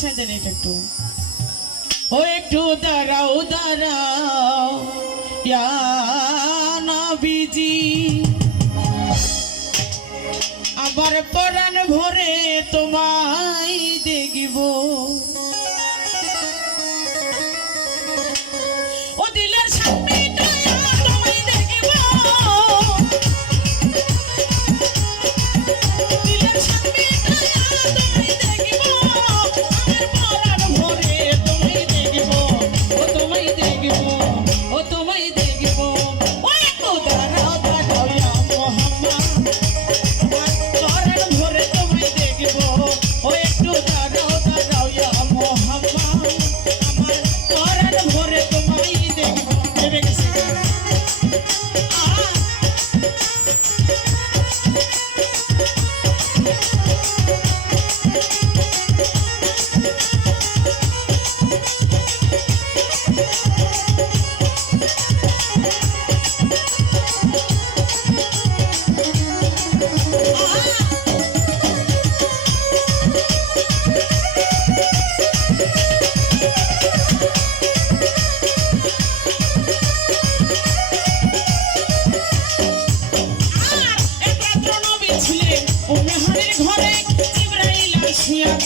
ভাষায় দেন এটা একটু। ও একটু দাঁড়াও দাঁড়াও ইয়া নবীজি, আবার পরাণ ভরে তোমায় দেখিব। ও দিলের সামনে তোমায় দেখিব, দিলের সামনে তোমায় দেখিব, আমার পরাণ ভরে তোমায় দেখিব। ও তোমায় দেখিব, ও তোমায় দেখিব। ও একটু দাঁড়াও দাঁড়াও ইয়া মোহাম্মদ, পরাণ ভরে তোমায় দেখিব। ও একটু দাঁড়াও দাঁড়াও ইয়া মোহাম্মদ, আমার পরাণ ভরে তোমায় দেখিব। ভেবে গেছি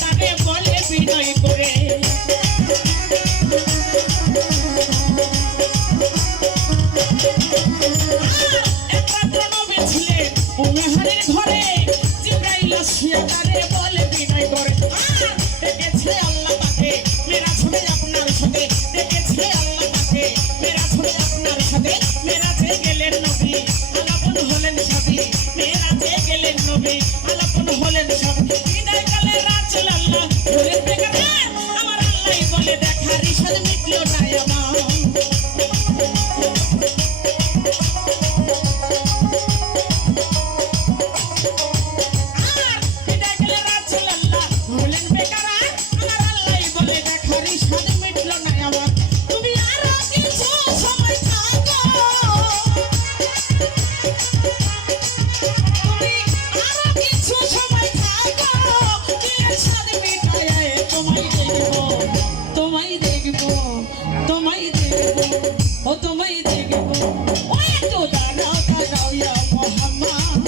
তাকে বলে বিনয় করে, একমাত্র নবী ছিলেন উমেহারের ঘরে। জিবরাইল আসিয়া তাকে বলে বিনয় করে, ডেকেছে আল্লাহ পাকে মেরাজ হবে আপনার সাথে, ডেকেছে আল্লাহ পাকে মেরাজ হবে আপনার সাথে। মেরাজে গেলেন নবী, আলাপন হলেন সাথী, মেরাজে গেলেন নবী, আলাপন হলেন সাথী। বিদায় কালে রাসূল আল্লাহ বলে বেকার, আমার আল্লাহ বলে দেখা রিশাদ মিটলো না আমার। বিদায় কালে রাসূল আল্লাহ বলেন বেকার, আমার আল্লাহ বলে দেখা রিশাদ মিটলো না আমার। তুমি আরো কিছু সময় থাকো, তুমি আরো কিছু সময় থাকো, দিলের স্বাদ মিটায়ে তোমায় দেখব, তোমায় দেখব, তোমায় দেখব, ও তোমায় দেখব। ও একটু দাঁড়াও দাঁড়াও ইয়া মোহাম্মদ,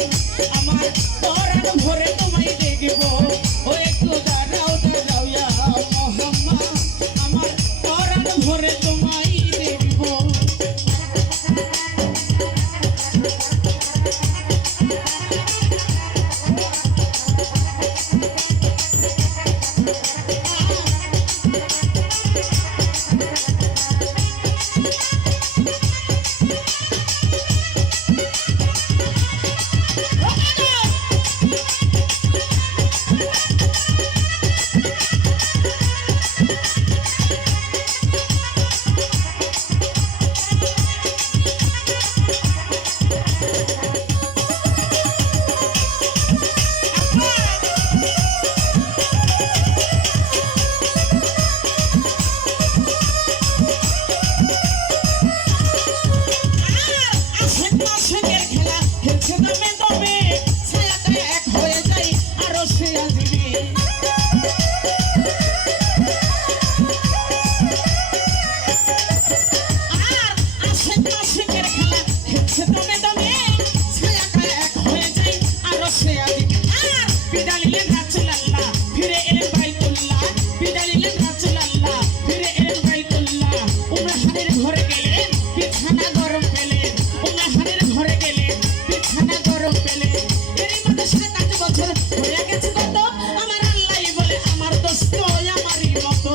আমার পরাণ ভরে তোমায় দেখব। ও একটু দাঁড়াও দাঁড়াও ইয়া মোহাম্মদ, আমার পরাণ ভরে তোমায় দেখব। আমার আল্লাহ বলে আমার দোস্ত আমারই মতো।